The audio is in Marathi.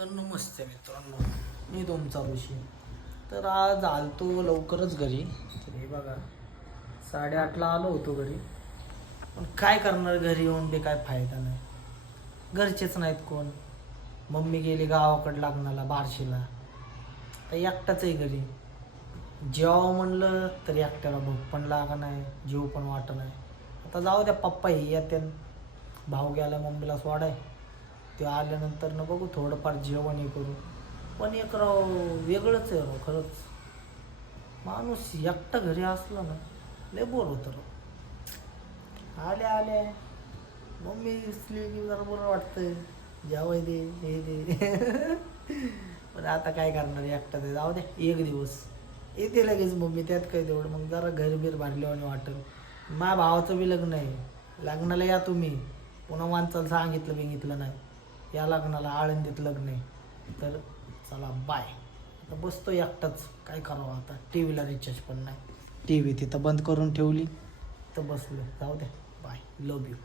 तर नमस्ते मित्रांनो, मी तुमचा ऋषी. तर आज आलतो लवकरच घरी. तर हे बघा, 8:30ला आलो होतो घरी. पण काय करणार, घरी येऊन बी काय फायदा नाही. घरचेच नाहीत कोण. मम्मी गेली गावाकडे लग्नाला बार्शीला. तर एकटाच आहे घरी. जेव्हा म्हणलं तरी एकट्याला भूक पण लागा नाही, जीव पण वाटत नाही. आता जाऊ द्या, पप्पा हे येते. भाऊ गेला मम्मीला सोडाय. ते आल्यानंतर ना बघू, थोडंफार जेवण हे करू. पण एक राव वेगळंच आहे राव, खरंच. माणूस एकटा घरी असला ना, लय बोर होतं राव. आले मम्मी दिसली की जरा बरं वाटतं. जेवाय दे, हे दे. पण आता काय करणार, एकटा ते जाऊ दे. एक दिवस येते लगेच मम्मी, त्यात काय तेवढं. मग जरा घरबीर भरल्यावानी वाटेल. माझ्या भावाचं बी लग्न आहे. लग्नाला या तुम्ही. पुन्हा माणसाला सांगितलं नाही, या लग्नाला आळंदीत लग्न आहे. तर चला बाय. आता बसतो एकटाच, काय करावं आता. टी व्हीला रिचार्ज पण नाही. टी व्ही तिथं बंद करून ठेवली, तर बसलो. जाऊ द्या, बाय, लव यू.